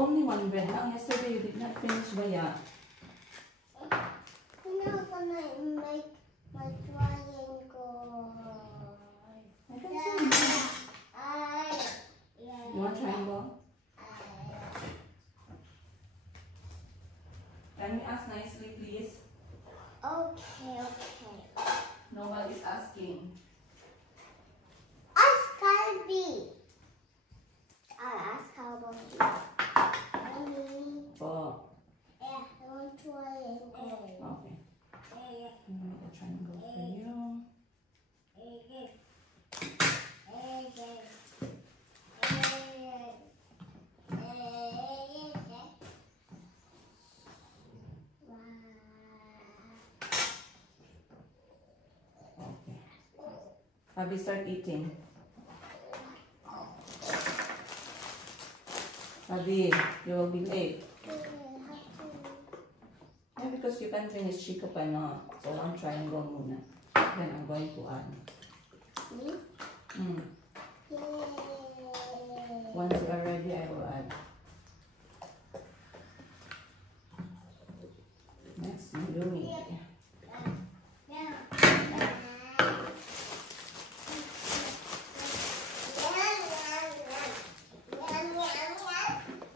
only one bread lang. Yesterday you did not finish baya. I'm not gonna make my triangle. I can see. You want triangle? Can we ask nicely, please? Okay. Nobody's asking. Ask Calby. I'll ask how about you? Oh. Yeah, I want triangle. Okay. I'm gonna make a triangle for you. Abby, start eating. Abby, you will be late. Yeah, because you can finish chico pa na. So, I'm triangle muna. Then I'm going to add. Me? Once you are ready, I will add. Next, Louie.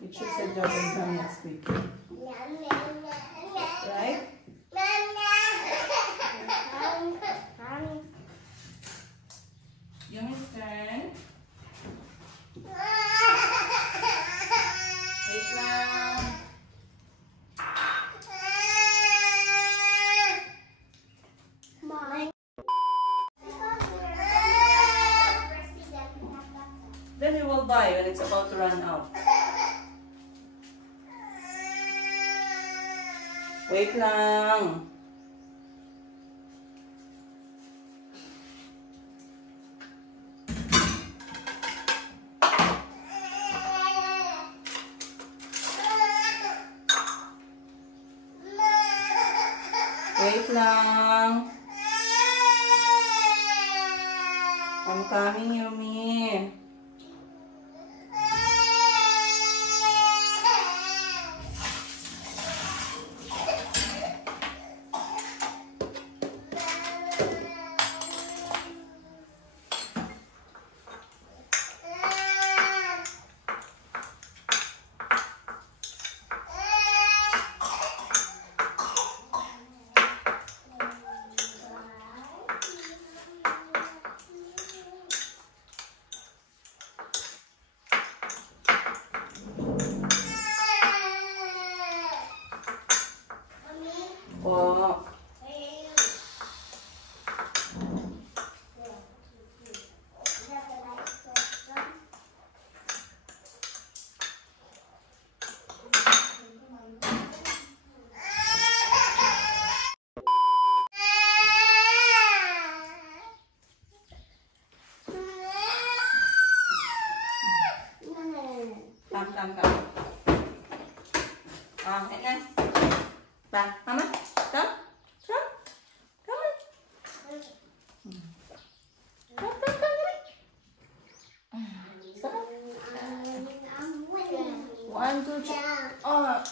You choose a job and come next week. Right? Yumi's turn. Wait lang. Then you will buy when it's about to run out. Wait lang. Wait lang. I'm coming, Yumi. Oh. Come. Hãy nghe. Và, mama, come. Come on. Come. Stop. 1, 2, 3. Oh.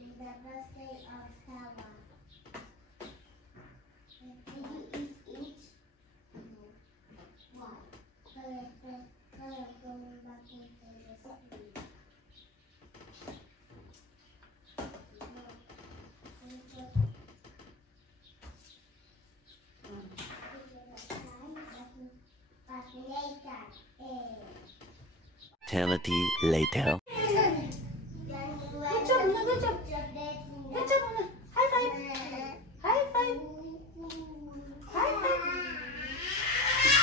In the birthday of Sarah. Did you eat? No. Why? Because I'm going back into the sleep. Eternity later. Good job. High five. High five. High five.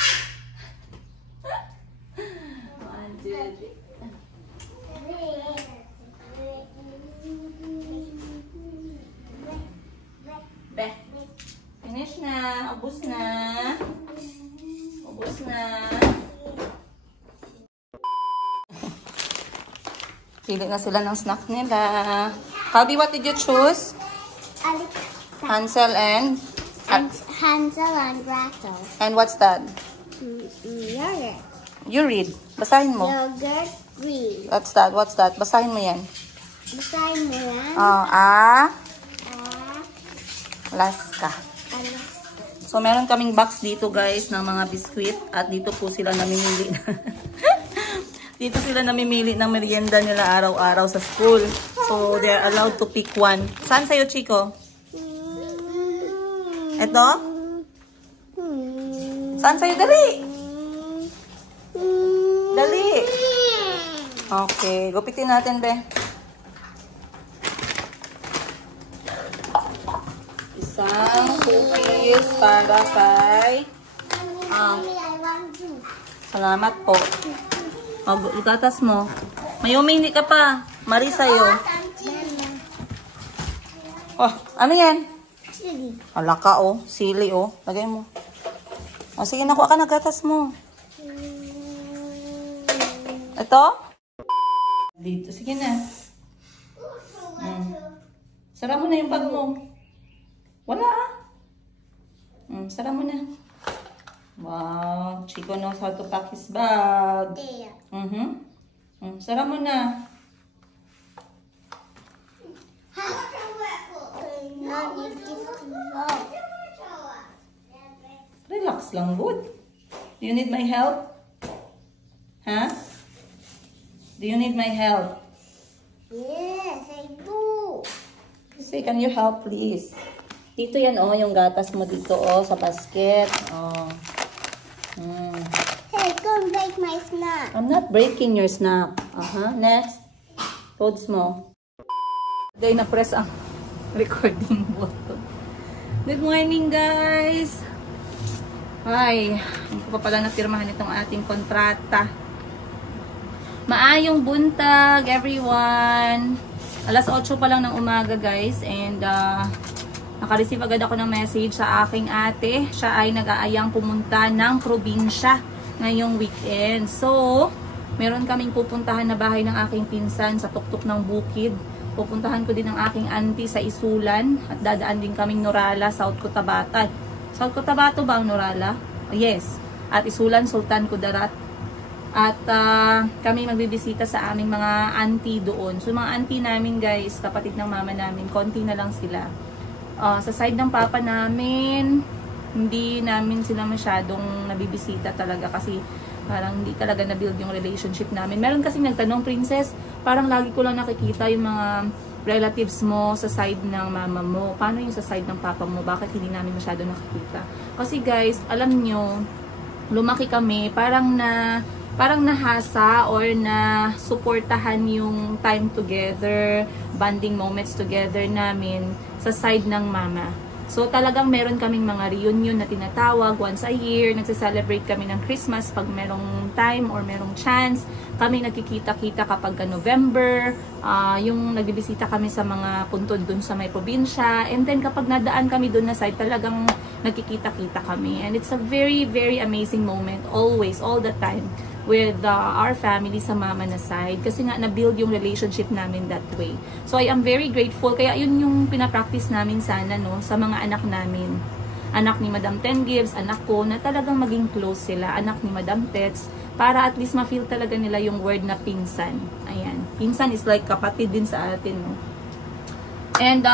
Finish na. Ubus na. Ubus na. Pili na sila ng snack nila. Calby, what did you choose? Hansel and? Hansel and Gretel. And what's that? Yogurt. You read. Basahin mo. Yogurt green. What's that? What's that? Basahin mo yan. Basahin mo yan. Alaska. So, meron kaming box dito guys ng mga biskwit. At dito po sila namimili. Dito sila namimili ng merienda nila araw-araw sa school. So, they're allowed to pick one. Saan sa'yo, Chico? Ito? Saan sa'yo? Dali! Dali! Okay, gupitin natin, be. Isang cookies para kay... Salamat po. O, gatas mo. Mayumi, hindi ka pa. Mari sa'yo. Oh, ano yan? Ala ka, oh. Sili, oh. Lagay mo. O, sige, nakuha ka na gatas mo. Ito? Dito. Sige na. Sara mo na yung bag mo. Wala, ah. Sara mo na. Wow. Chico knows how to pack his bag. Sara mo na. Relax lang, good. Do you need my help? Huh? Do you need my help? Yes, I do. Say, can you help, please? Dito yan, oh, yung gatas mo dito, oh, sa basket. Oh. Hey, don't break my snack. I'm not breaking your snack. Next. Toads mo. Today, na-press ang recording button. Good morning, guys! Ay, hindi ko pa pala napirmahan itong ating kontrata. Maayong buntag, everyone! Alas 8 pa lang ng umaga, guys. And, naka-receive agad ako ng message sa aking ate. Siya ay nag-aayang pumunta ng probinsya ngayong weekend. So, meron kaming pupuntahan na bahay ng aking pinsan sa tuktok ng bukid. Pupuntahan ko din ang aking auntie sa Isulan. At dadaan din kaming Norala, South Cotabato. South Cotabato ba ang Norala? Yes. At Isulan, Sultan Kudarat. At kami magbibisita sa aming mga auntie doon. So, mga auntie namin, guys, kapatid ng mama namin, konti na lang sila. Sa side ng papa namin, hindi namin sila masyadong nabibisita talaga kasi parang hindi talaga na-build yung relationship namin. Meron kasi nagtanong, Princess, parang lagi ko lang nakikita yung mga relatives mo sa side ng mama mo. Paano yung sa side ng papa mo? Bakit hindi namin masyado nakikita? Kasi guys, alam nyo, lumaki kami, parang nahasa or na suportahan yung time together, bonding moments together namin sa side ng mama. So talagang meron kaming mga reunion na tinatawag once a year. Nagse-celebrate kami ng Christmas pag merong time or merong chance. Kami nagkikita-kita kapag November. Yung nagbibisita kami sa mga puntod dun sa may probinsya. And then kapag nadaan kami dun na side, talagang nagkikita-kita kami. And it's a very, very amazing moment. Always, all the time. With our family sa mama na side. Kasi nga na-build yung relationship namin that way. So I am very grateful. Kaya yun yung pinapractice namin sana, no, sa mga anak namin. Anak ni Madam Ten Gives, anak ko, na talagang maging close sila. Anak ni Madam Tets, para at least ma-feel talaga nila yung word na pinsan. Ayan. Pinsan is like kapatid din sa atin, no. And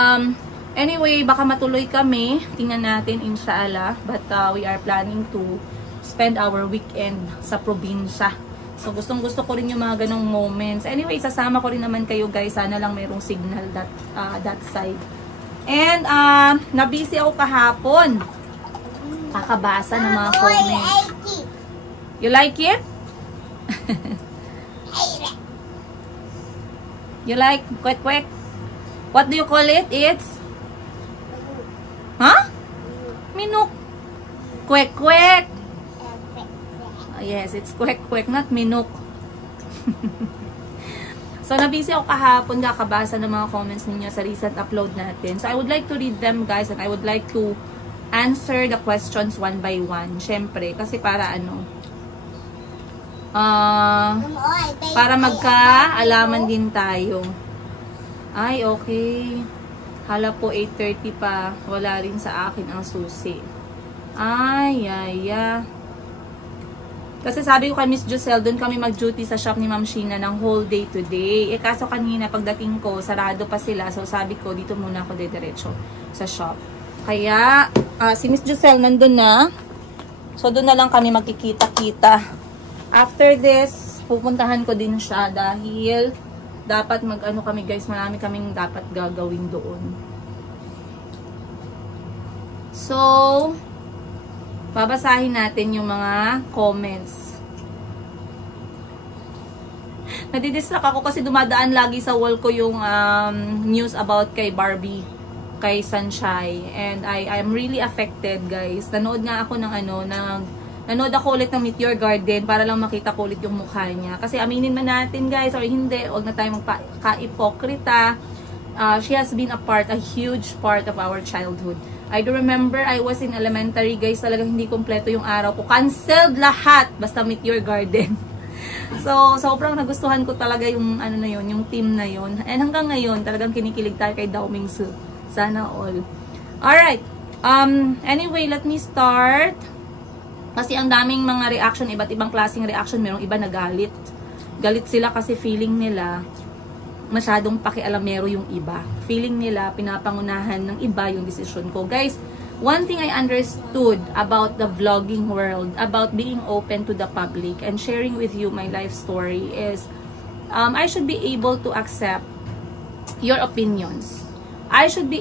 anyway, baka matuloy kami. Tingnan natin, inshallah. But we are planning to spend our weekend sa probinsya. So, gustong-gusto ko rin yung mga ganong moments. Anyway, sasama ko rin naman kayo, guys. Sana lang merong signal that side. And, nabisi ako kahapon. Kakabasa ng mga comments. You like it? You like kwek-kwek? What do you call it? It's? Huh? Minuk. Kwek-kwek. Yes, it's kwek-kwek, not minuk. So, nabisi ako kahapon kakabasa ng mga comments ninyo sa recent upload natin. So, I would like to read them, guys, and I would like to answer the questions one by one. Syempre, kasi para ano, para magkaalaman din tayo. Ay, okay. Hala po, 8:30 pa. Wala rin sa akin ang susi. Ay. Kasi sabi ko kay Miss Giselle, doon kami mag-duty sa shop ni Ma'am Sheena ng whole day today. Kaso kanina, pagdating ko, sarado pa sila. So, sabi ko, dito muna ako diretso sa shop. Kaya, si Miss Giselle nandun na. So, doon na lang kami magkikita-kita. After this, pupuntahan ko din siya dahil dapat mag-ano kami guys, marami kaming dapat gagawin doon. So, babasahin natin yung mga comments. Nadidistract ako kasi dumadaan lagi sa wall ko yung news about kay Barbie, kay Sunshine. And I'm really affected guys. Nanood nga ako ng nanood ako ulit ng Meteor Garden para lang makita ko ulit yung mukha niya. Kasi aminin man natin guys, or hindi, huwag na tayo magka-ipokrita. She has been a huge part of our childhood. I do remember I was in elementary guys, talagang hindi kompleto yung araw ko. Canceled lahat, basta Meteor Garden. So, sobrang nagustuhan ko talaga yung yung team na yun. And hanggang ngayon, talagang kinikilig tayo kay Dao Mingsu. Sana all. Alright. Anyway, let me start. Kasi ang daming mga reaction, iba't ibang klaseng reaction. Merong iba nagalit. Galit sila kasi feeling nila masyadong pakialamero yung iba. Feeling nila pinapangunahan ng iba yung desisyon ko. Guys, one thing I understood about the vlogging world, about being open to the public and sharing with you my life story is I should be able to accept your opinions. I should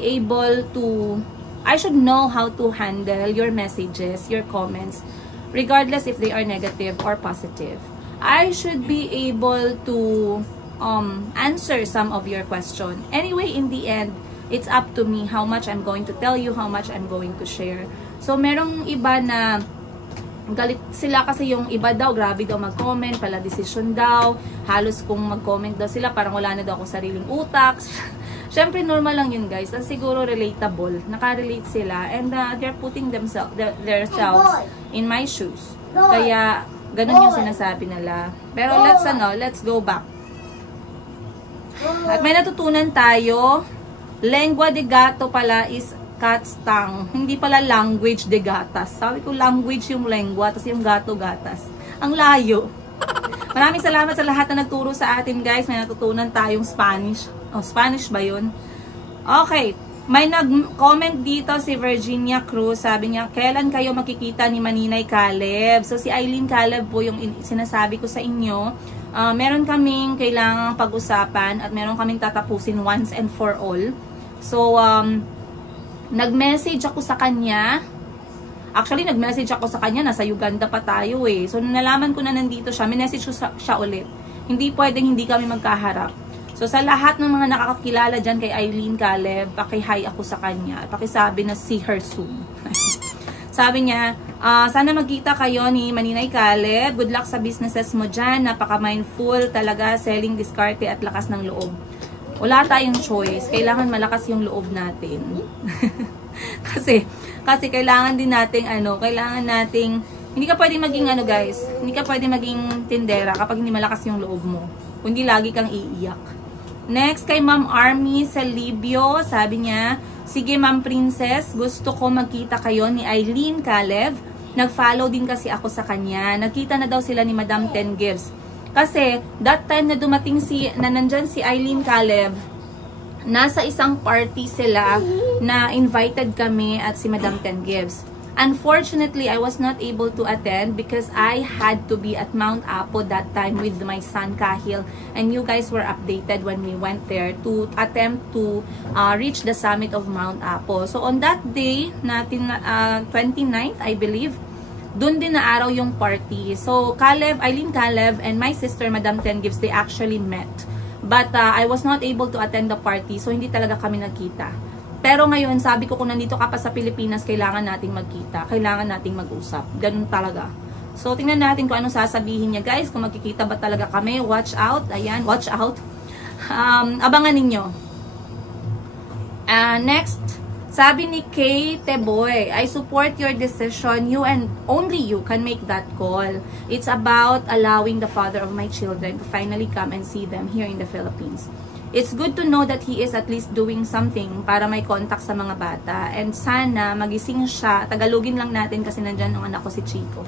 know how to handle your messages, your comments, regardless if they are negative or positive. I should be able to answer some of your question. Anyway, in the end, it's up to me how much I'm going to tell you, how much I'm going to share. So, merong iba na galit sila kasi yung iba daw, grabe daw mag-comment, pala decision daw, halos kung mag-comment daw sila, parang wala na daw akong sariling utak. Siyempre, normal lang yun guys. At siguro relatable. Nakarelate sila. And they're putting themselves in my shoes. Kaya, ganun yung sinasabi nila. Pero let's go back. At may natutunan tayo. Lengua de gato pala is cat's tongue. Hindi pala language de gatas. Sabi ko language yung lengua, tapos yung gato gatas. Ang layo. Maraming salamat sa lahat na nagturo sa atin guys. May natutunan tayong Spanish. Oh, Spanish ba yun? Okay. May nag-comment dito si Virginia Cruz. Sabi niya, kailan kayo makikita ni Maninay Caleb? So si Eileen Caleb po yung sinasabi ko sa inyo. Meron kaming kailangang pag-usapan at meron kaming tatapusin once and for all. So, nag-message ako sa kanya. Actually, nag-message ako sa kanya. Nasa Uganda pa tayo eh. So, nalaman ko na nandito siya. Minessage ko siya ulit. Hindi pwedeng hindi kami magkaharap. So, sa lahat ng mga nakakakilala dyan kay Eileen Caleb, paki-hi ako sa kanya. Pakisabi na see her soon. Sabi niya, sana magkita kayo ni Maninay Caleb. Good luck sa businesses mo dyan. Napaka-mindful talaga, selling, diskarte at lakas ng loob. Wala tayong choice. Kailangan malakas yung loob natin. kasi kailangan din nating kailangan nating, hindi ka pwedeng maging guys, hindi ka pwedeng maging tindera kapag hindi malakas yung loob mo. Kundi lagi kang iiyak. Next, kay Ma'am Army Salibio, sabi niya, sige Ma'am Princess, gusto ko magkita kayo ni Eileen Caleb. Nag-follow din kasi ako sa kanya. Nagkita na daw sila ni Madam Ten Gives. Kasi, that time na dumating nandyan si Eileen Caleb, nasa isang party sila na invited kami at si Madam Ten Gives. Unfortunately, I was not able to attend because I had to be at Mount Apo that time with my son Kahil, and you guys were updated when we went there to attempt to reach the summit of Mount Apo. So on that day, 29th, I believe, dun din na araw yung party. So Eileen Caleb and my sister Madam Ten Gives, they actually met. But I was not able to attend the party, so hindi talaga kami nagkita. Pero ngayon, sabi ko kung nandito ka pa sa Pilipinas, kailangan nating magkita. Kailangan nating mag-usap. Ganun talaga. So, tingnan natin kung anong sasabihin niya. Guys, kung magkikita ba talaga kami, watch out. Ayan, watch out. Abangan ninyo. Next, Sabi ni Kate Boy, I support your decision. You and only you can make that call. It's about allowing the father of my children to finally come and see them here in the Philippines. It's good to know that he is at least doing something para may contact sa mga bata. And sana magising siya. Tagalogin lang natin kasi nandyan ang anak ko si Chico.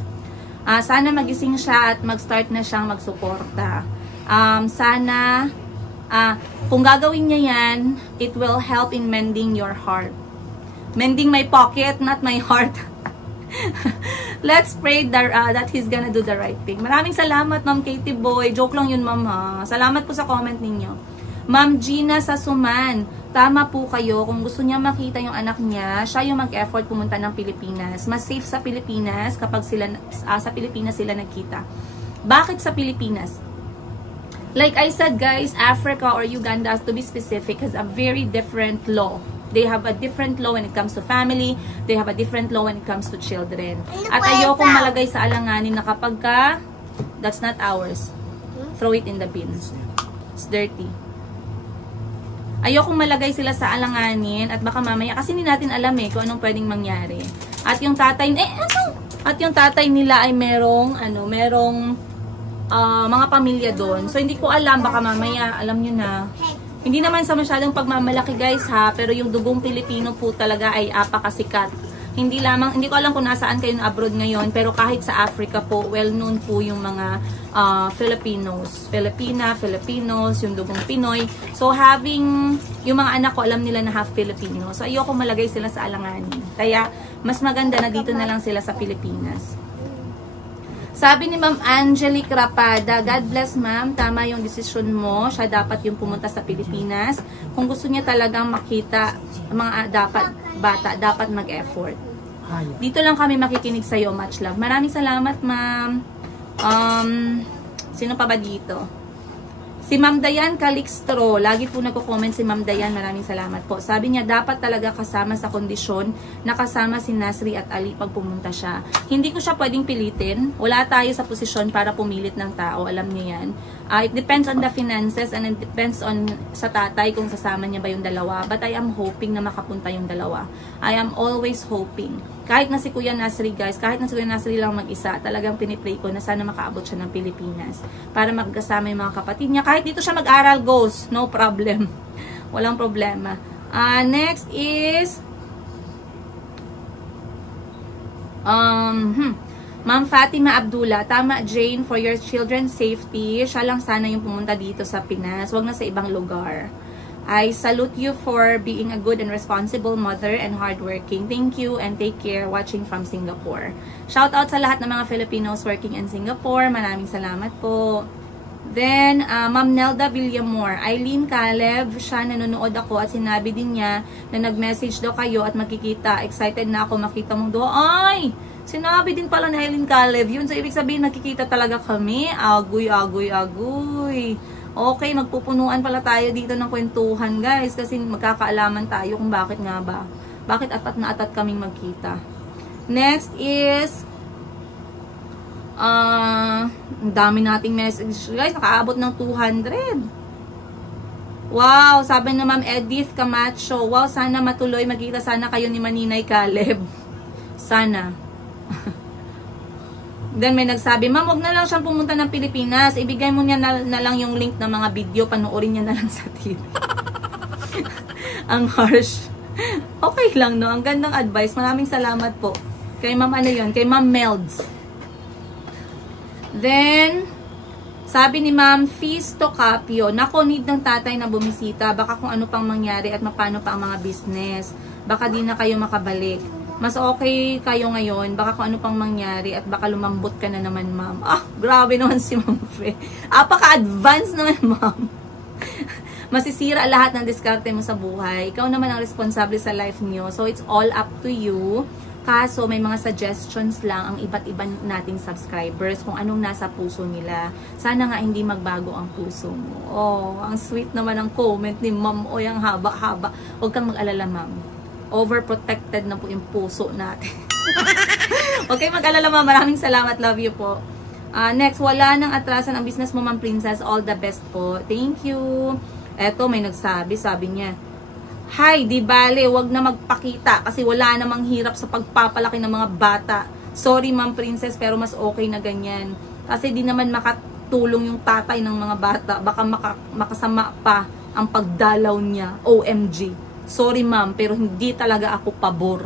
Sana magising siya at mag-start na siyang magsuporta. Sana, kung gagawin niya yan, it will help in mending your heart. Mending my pocket, not my heart. Let's pray that he's gonna do the right thing. Maraming salamat, Ma'am Katie Boy. Joke lang yun, Ma'am, ha. Salamat po sa comment ninyo. Ma'am Gina Sasuman, tama po kayo. Kung gusto niya makita yung anak niya, siya yung mag-effort pumunta ng Pilipinas. Mas safe sa Pilipinas kapag sa Pilipinas sila nagkita. Bakit sa Pilipinas? Like I said, guys, Africa or Uganda, to be specific, has a very different law. They have a different law when it comes to family. They have a different law when it comes to children. At ayokong malagay sa alanganin na kapag ka, that's not ours. Throw it in the bin. It's dirty. Ayokong malagay sila sa alanganin at baka mamaya, kasi hindi natin alam kung anong pwedeng mangyari. At yung tatay, At yung tatay nila ay merong mga pamilya doon. So hindi ko alam, baka mamaya, alam nyo na. Hindi naman sa masyadong pagmamalaki guys ha, pero yung dugong Pilipino po talaga ay apakasikat. Hindi ko alam kung nasaan kayo na abroad ngayon, pero kahit sa Africa po, well known po yung mga Filipinos, yung dugong Pinoy. So having, yung mga anak ko alam nila na half Filipino. So ayoko malagay sila sa alanganin. Kaya mas maganda na dito na lang sila sa Pilipinas. Sabi ni Ma'am Angelique Rapada, God bless ma'am, tama yung desisyon mo. Siya dapat yung pumunta sa Pilipinas. Kung gusto niya talagang makita mga bata, dapat mag-effort. Dito lang kami makikinig sa'yo. Much love. Maraming salamat ma'am. Sino pa ba dito? Si Ma'am Dayan Calixtro, lagi po nagko-comment si Ma'am Dayan, maraming salamat po. Sabi niya, dapat talaga kasama sa kondisyon na kasama si Nasri at Ali pag pumunta siya. Hindi ko siya pwedeng pilitin. Wala tayo sa posisyon para pumilit ng tao, alam niya yan. It depends on the finances and it depends on sa tatay kung sasama niya ba yung dalawa. But I am hoping na makapunta yung dalawa. I am always hoping. Kahit na si Kuya Nasri guys, kahit na si Kuya Nasri lang mag-isa, talagang pinipray ko na sana makaabot siya ng Pilipinas para magkasama yung mga kapatid niya. Kahit dito siya mag-aral goes, no problem. Walang problema. Next is Ma'am Fatima Abdullah, tama Jane, for your children's safety, siya lang sana yung pumunta dito sa Pinas, wag na sa ibang lugar. I salute you for being a good and responsible mother and hardworking. Thank you and take care, watching from Singapore. Shout out sa lahat ng mga Filipinos working in Singapore. Maraming salamat po. Then, Ma'am Nelda Villamor, Eileen Caleb, siya nanonood ako at sinabi din niya na nag-message daw kayo at magkikita. Excited na ako makita mong doon. Ay! Sinabi din pala ni Eileen Caleb. Yun, so ibig sabihin nakikita talaga kami. Agoy. Okay, magpupunuan pala tayo dito ng kwentuhan guys kasi magkakaalaman tayo kung bakit nga ba. Bakit atat na atat kaming magkita. Next is ang dami nating message guys, nakaabot ng 200. Wow, sabi na Ma'am Edith Camacho, wow, sana matuloy, magkita sana kayo ni Maninay Caleb. Sana. Then may nagsabi, ma'am, huwag na lang siyang pumunta ng Pilipinas. Ibigay mo niya na lang yung link ng mga video, panoorin niya na lang sa TV. Ang harsh. Okay lang, no? Ang gandang advice. Maraming salamat po. Kay ma'am, ano yun? Kay ma'am Melds. Then, sabi ni ma'am Fisto Capio, nako, need ng tatay na bumisita. Baka kung ano pang mangyari at mapano pa ang mga business. Baka di na kayo makabalik. Mas okay kayo ngayon, baka kung ano pang mangyari at baka lumambot ka na naman, ma'am. Grabe naman si Ma'am Fe. Apaka-advance naman, ma'am. Masisira lahat ng diskarte mo sa buhay. Ikaw naman ang responsable sa life niyo. So, it's all up to you. Kaso, may mga suggestions lang ang iba't ibang nating subscribers kung anong nasa puso nila. Sana nga hindi magbago ang puso mo. Oh, ang sweet naman ang comment ni ma'am. O, yung haba-haba. Huwag kang mag-alala, ma'am. Overprotected na po yung puso natin. Okay, mag-alala ma'am. Maraming salamat. Love you po. Next, wala nang atrasan ang business mo, Ma'am Princess. All the best po. Thank you. Eto, may nagsabi. Sabi niya, Hi, di bale, wag na magpakita kasi wala namang hirap sa pagpapalaki ng mga bata. Sorry, Ma'am Princess, pero mas okay na ganyan. Kasi di naman makatulong yung tatay ng mga bata. Baka makasama pa ang pagdalaw niya. OMG. Sorry, Ma'am, pero hindi talaga ako pabor.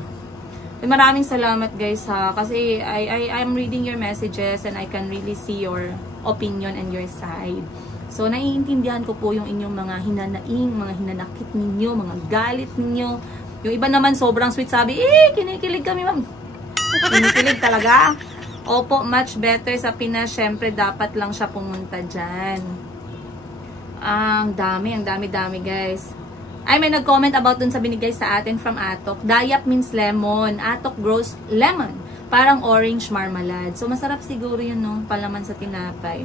Maraming salamat, guys, ha. Kasi I'm reading your messages and I can really see your opinion and your side. So, naiintindihan ko po yung inyong mga hinanaing, mga hinanakit ninyo, mga galit ninyo. Yung iba naman sobrang sweet, sabi, kinikilig kami, Ma'am. Kinikilig talaga. Opo, much better sa Pinas. Syempre, dapat lang siya pumunta dyan. Ang dami, guys. Ay, may nag-comment about dun sa binigay sa atin from Atok. Dayap means lemon. Atok grows lemon. Parang orange marmalade. So, masarap siguro yun, no? Palaman sa tinapay.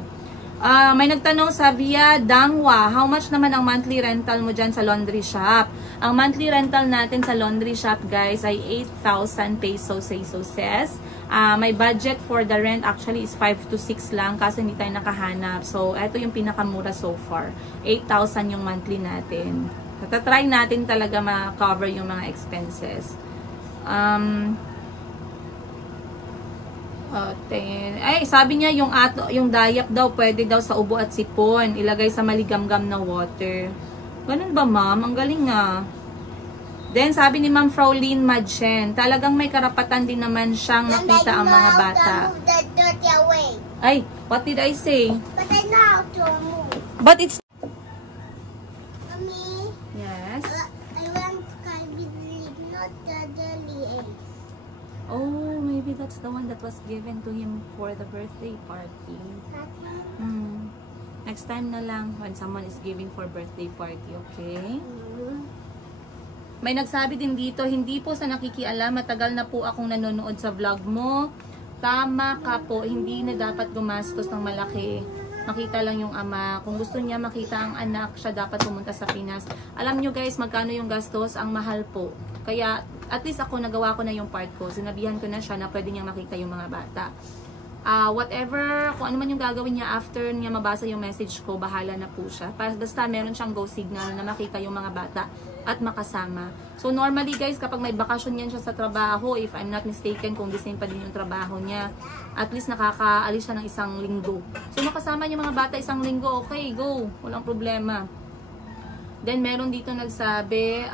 May nagtanong sa Via Dangwa, how much naman ang monthly rental mo dyan sa laundry shop? Ang monthly rental natin sa laundry shop, guys, ay 8,000 pesos, says. My budget for the rent actually is 5 to 6 lang kasi hindi tayo nakahanap. So, eto yung pinakamura so far. 8,000 yung monthly natin. Try natin talaga ma-cover yung mga expenses. Ay, sabi niya yung dayap daw pwede daw sa ubo at sipon, ilagay sa maligamgam na water. Ganun ba, Ma'am? Ang galing nga. Then sabi ni Ma'am Fraulein Madchen, talagang may karapatan din naman siyang makita ang mga bata. Ay, what did I say? But I know how to move. But it's Mommy, yes. I want to believe not the jelly eggs. Oh, maybe that's the one that was given to him for the birthday party. Next time na lang when someone is giving for birthday party, okay? May nagsabi din dito, hindi po sa nakikialam, matagal na po akong nanonood sa vlog mo. Tama ka po, hindi na dapat gumastos ng malaki. Makita lang yung ama. Kung gusto niya makita ang anak, siya dapat pumunta sa Pinas. Alam nyo guys, magkano yung gastos? Ang mahal po. Kaya, at least ako, nagawa ko na yung part ko. Sinabihan ko na siya na pwede niyang makita yung mga bata. Whatever, kung ano man yung gagawin niya after niya mabasa yung message ko, bahala na po siya. Basta meron siyang go signal na makita yung mga bata at makasama. So normally guys, kapag may bakasyon yan siya sa trabaho, if I'm not mistaken, kung the same pa din yung trabaho niya, at least nakakaalis siya ng 1 linggo. So makasama niya mga bata 1 linggo, okay, go, walang problema. Then meron dito nagsabi,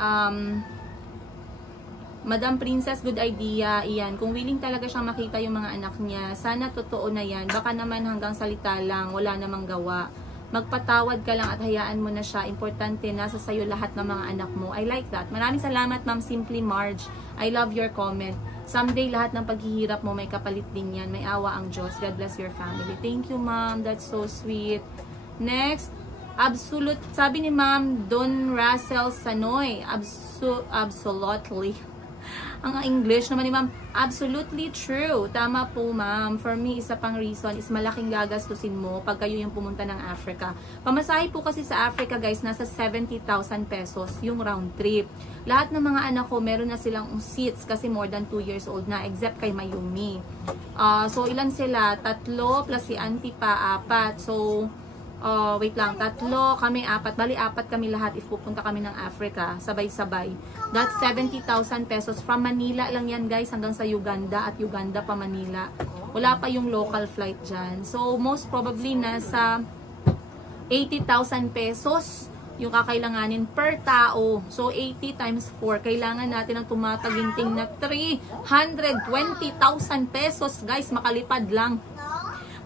Madam Princess, good idea. Iyan, kung willing talaga siyang makita yung mga anak niya, sana totoo na yan. Baka naman hanggang salita lang, wala namang gawa. Magpatawad ka lang at hayaan mo na siya. Importante, nasa sayo lahat ng mga anak mo. I like that. Maraming salamat, Ma'am Simply Marge. I love your comment. Someday, lahat ng paghihirap mo, may kapalit din yan. May awa ang Diyos. God bless your family. Thank you, Ma'am. That's so sweet. Next, absolute, sabi ni Ma'am Don Russell Sanoy, absolutely. Ang English naman ni Ma'am, absolutely true. Tama po, Ma'am. For me, isa pang reason is malaking gagastusin mo pag kayo yung pumunta ng Africa. Pamasahe po kasi sa Africa, guys, nasa 70,000 pesos yung round trip. Lahat ng mga anak ko, meron na silang seats kasi more than 2 years old na, except kay Mayumi. So, ilan sila? 3 plus si auntie pa, 4. So, wait lang, 3, kami 4, bali 4 kami lahat if pupunta kami ng Africa, sabay-sabay. That's 70,000 pesos from Manila lang yan guys, hanggang sa Uganda, at Uganda pa Manila. Wala pa yung local flight dyan. So, most probably nasa 80,000 pesos yung kakailanganin per tao. So, 80 times 4, kailangan natin ng tumataginting na 320,000 pesos guys, makalipad lang.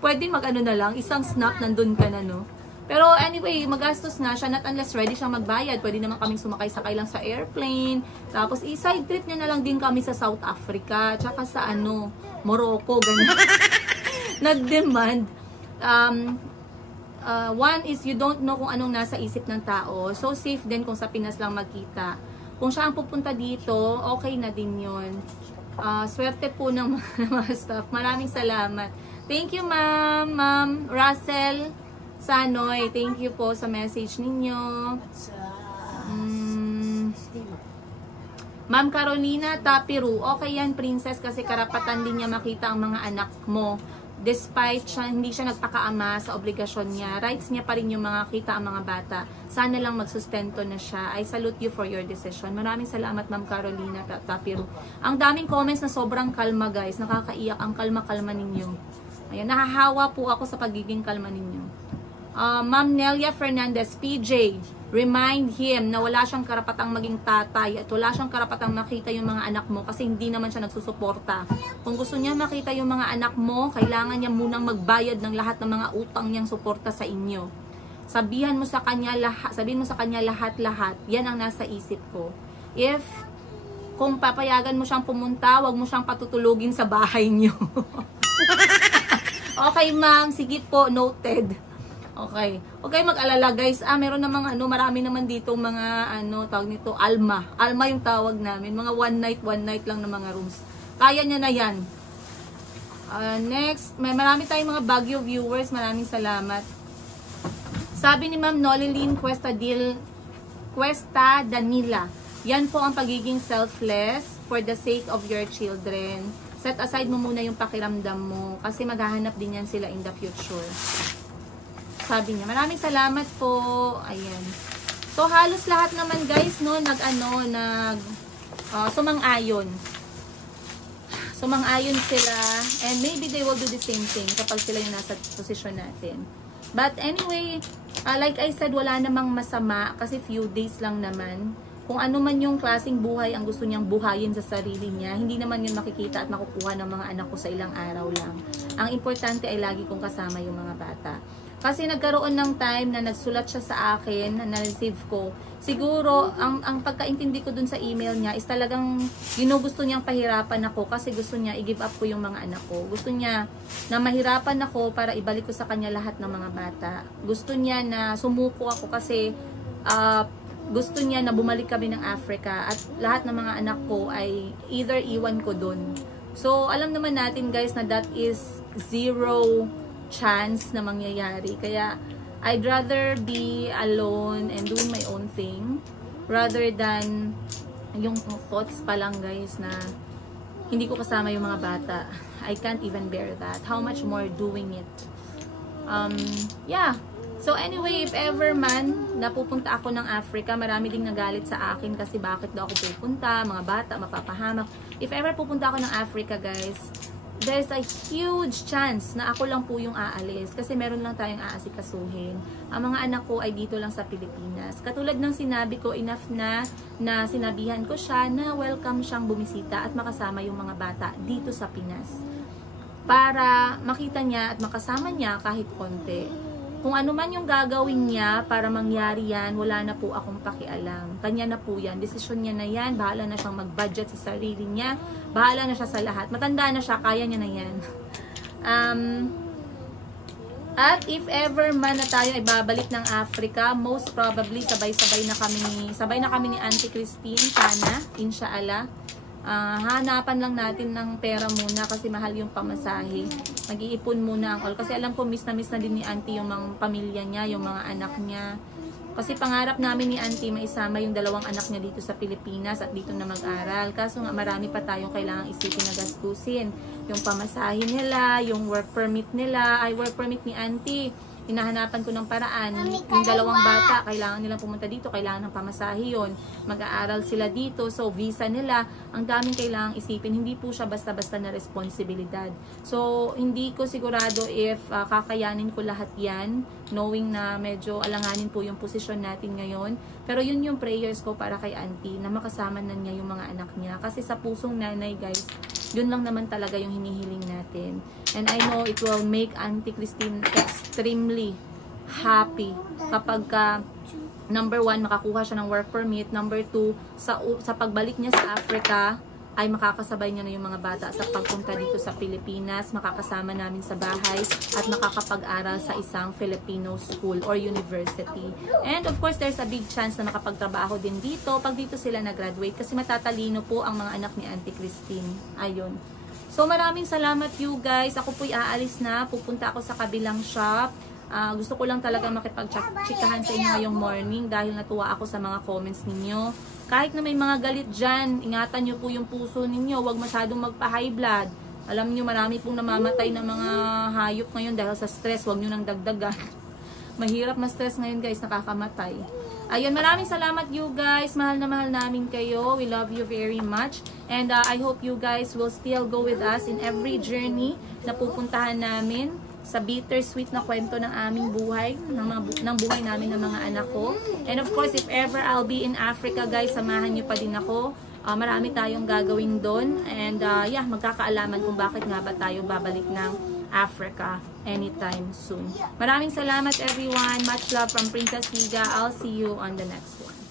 Pwede mag-ano na lang, isang snap nandun ka na, no? Pero anyway, magastos nga siya, not unless ready siyang magbayad. Pwede naman kaming sumakay-sakay lang sa airplane. Tapos i-side trip niya na lang din kami sa South Africa, tsaka sa Morocco, ganyan. Nag-demand. One is you don't know kung anong nasa isip ng tao. So safe din kung sa Pinas lang magkita. Kung siya ang pupunta dito, okay na din yun. Swerte po ng mga staff. Maraming salamat. Thank you, Ma'am. Ma'am Russell Sanoy. Thank you po sa message ninyo. Ma'am Carolina Tapiru. Okay yan, Princess, kasi karapatan din niya makita ang mga anak mo. despite hindi siya nagpakaama sa obligasyon niya, rights niya pa rin yung mga kita ang mga bata. Sana lang magsustento na siya. I salute you for your decision. Maraming salamat, Ma'am Carolina Tapiro. Ang daming comments na sobrang kalma, guys. Nakakaiyak ang kalma-kalma ninyo. Ayan, nahahawa po ako sa pagiging kalma ninyo. Ma'am Nelia Fernandez, PJ, remind him na wala siyang karapatang maging tatay at wala siyang karapatang makita yung mga anak mo kasi hindi naman siya nagsusuporta. Kung gusto niya makita yung mga anak mo, kailangan niya munang magbayad ng lahat ng mga utang niyang suporta sa inyo. Sabihin mo sa kanya lahat-lahat. Yan ang nasa isip ko. Kung papayagan mo siyang pumunta, wag mo siyang patutulugin sa bahay niyo. Okay, ma'am. Sige po, noted. Okay. Okay, mag-alala, guys. Meron namang marami naman dito mga tawag nito, Alma. Alma yung tawag namin. Mga one night lang na mga rooms. Kaya niya na yan. Next, marami tayong mga Baguio viewers. Maraming salamat. Sabi ni Ma'am Nolilyn Cuesta Danila, yan po ang pagiging selfless for the sake of your children. Set aside mo muna yung pakiramdam mo kasi maghahanap din yan sila in the future. Sabi niya, maraming salamat po. Ayan. So, halos lahat naman, guys, no, sumang-ayon. Sumang-ayon sila. And maybe they will do the same thing kapag sila yung nasa posisyon natin. But anyway, like I said, wala namang masama kasi few days lang naman. Kung ano man yung klaseng buhay ang gusto niyang buhayin sa sarili niya, hindi naman yun makikita at makukuha ng mga anak ko sa ilang araw lang. Ang importante ay lagi kong kasama yung mga bata. Kasi nagkaroon ng time na nagsulat siya sa akin, na na-receive ko. Siguro, ang pagkaintindi ko dun sa email niya is talagang ginugusto niyang pahirapan ako kasi gusto niya i-give up ko yung mga anak ko. Gusto niya na mahirapan ako para ibalik ko sa kanya lahat ng mga bata. Gusto niya na sumuko ako kasi gusto niya na bumalik kami ng Africa at lahat ng mga anak ko ay either iwan ko dun. So, alam naman natin, guys, na that is zero chance na mangyayari. Kaya, I'd rather be alone and doing my own thing rather than yung thoughts pa lang, guys, na hindi ko kasama yung mga bata. I can't even bear that. How much more doing it? Yeah. So anyway, if ever man napupunta ako ng Africa, marami ding nagalit sa akin kasi bakit daw ako pupunta, mga bata, mapapahamak. If ever pupunta ako ng Africa, guys, there's a huge chance na ako lang po yung aalis kasi meron lang tayong aasikasuhin. Ang mga anak ko ay dito lang sa Pilipinas. Katulad ng sinabi ko, enough na sinabihan ko siya na welcome siyang bumisita at makasama yung mga bata dito sa Pinas. Para makita niya at makasama niya kahit konti. Kung ano man yung gagawin niya para mangyari yan, wala na po akong pakialam. Kanya na po yan. Desisyon niya na yan. Bahala na siyang mag-budget sa sarili niya. Bahala na siya sa lahat. Matanda na siya. Kaya niya na yan. At if ever man na tayo ay babalik ng Africa, most probably sabay na kami ni Auntie Christine. Sana, inshallah. Hanapan lang natin ng pera muna kasi mahal yung pamasahe. Mag-iipon muna ang all. Kasi alam ko miss na din ni Auntie yung mga pamilya niya, yung mga anak niya. Kasi pangarap namin ni Auntie maisama yung 2 anak niya dito sa Pilipinas at dito na mag-aral. Kaso nga marami pa tayong kailangang isipin na gastusin. Yung pamasahe nila, yung work permit nila, work permit ni Auntie. Hinahanapan ko ng paraan. Yung 2 bata, kailangan nilang pumunta dito, kailangan ng pamasahe yun. Mag-aaral sila dito, so visa nila, ang daming kailangang isipin. Hindi po siya basta-basta na responsibilidad. So, hindi ko sigurado if kakayanin ko lahat yan, knowing na medyo alanganin po yung posisyon natin ngayon. Pero yun yung prayers ko para kay Auntie, na makasama na niya yung mga anak niya. Kasi sa pusong nanay, guys, yun lang naman talaga yung hinihiling natin. And I know it will make Auntie Christine extremely happy kapag number 1, makakuha siya ng work permit. Number 2, sa pagbalik niya sa Africa, ay makakasabay niya na yung mga bata sa pagpunta dito sa Pilipinas, makakasama namin sa bahay, at makakapag-aral sa isang Filipino school or university. And of course, there's a big chance na makapagtrabaho din dito pag dito sila na-graduate kasi matatalino po ang mga anak ni Auntie Christine. Ayun. So maraming salamat you guys. Ako po'y aalis na. Pupunta ako sa kabilang shop. Gusto ko lang talaga makipag-chikahan sa inyo ngayong morning dahil natuwa ako sa mga comments ninyo. Kahit na may mga galit dyan, ingatan nyo po yung puso ninyo. Huwag masyadong magpa-high blood. Alam nyo, marami pong namamatay na mga hayop ngayon dahil sa stress. Huwag nyo nang dagdagan. Mahirap ma-stress ngayon guys, nakakamatay. Ayun, maraming salamat you guys. Mahal na mahal namin kayo. We love you very much. And I hope you guys will still go with us in every journey na pupuntahan namin sa bittersweet na kwento ng aming buhay, ng buhay namin ng mga anak ko. And of course, if ever I'll be in Africa guys, samahan nyo pa din ako. Marami tayong gagawin doon. And yeah, magkakaalaman kung bakit nga ba tayo babalik ng Africa anytime soon. Maraming salamat everyone. Much love from Princess Liga. I'll see you on the next one.